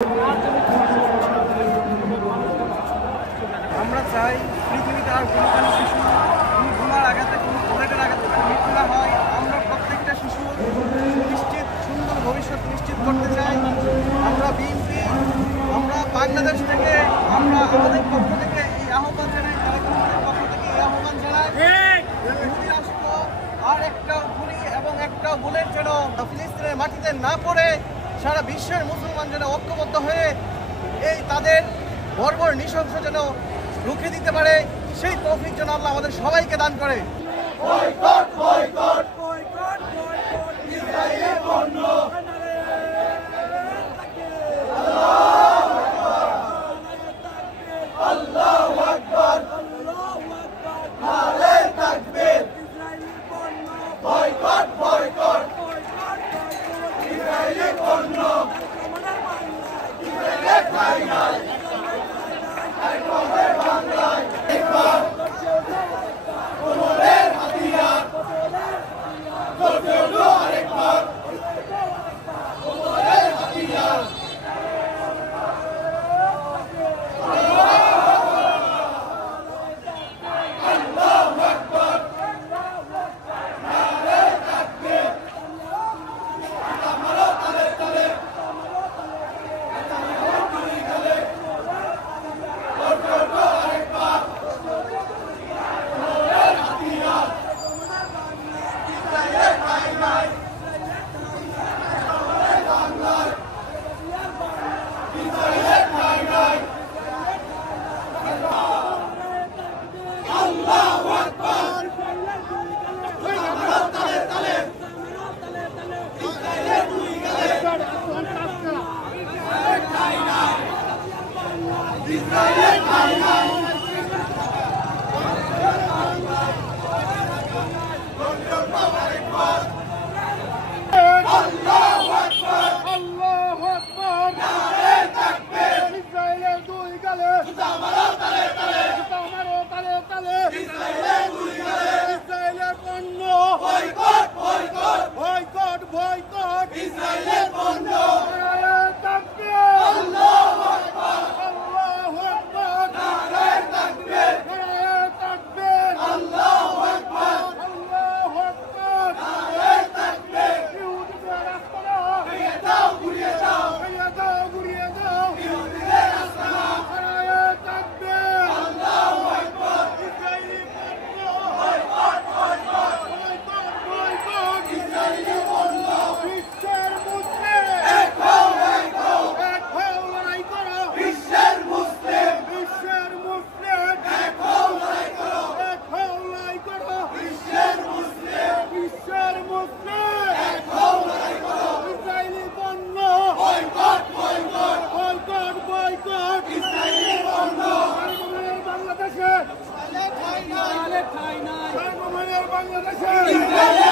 আমরা চাই পৃথিবীতে আর কোনো শিশু ঘুমার আঘাতে কোনো বুলেটের আঘাতে মৃত্যু না হয়। আমরা প্রত্যেকটা শিশু নিশ্চিত সুন্দর ভবিষ্যৎ নিশ্চিত করতে চাই। আমরা বিএনপি, আমরা বাংলাদেশ থেকে আমরা আমাদের পক্ষ থেকে এই আহ্বান জানাই, কালেক্টরের পক্ষ থেকে এই আহ্বান জানাই রাষ্ট্র আর একটা গুলি এবং একটা বুলেট যেন ফিলিস্তিনের মাটিতে না পড়ে সারা বিশ্বের মুসলমান যেন ঐক্যবদ্ধ হয়ে এই তাদের বর্বর নৃশংস যেন রুখে দিতে পারে, সেই তৌফিক যেন আল্লাহ আমাদের সবাইকে দান করে। বাংলাদেশে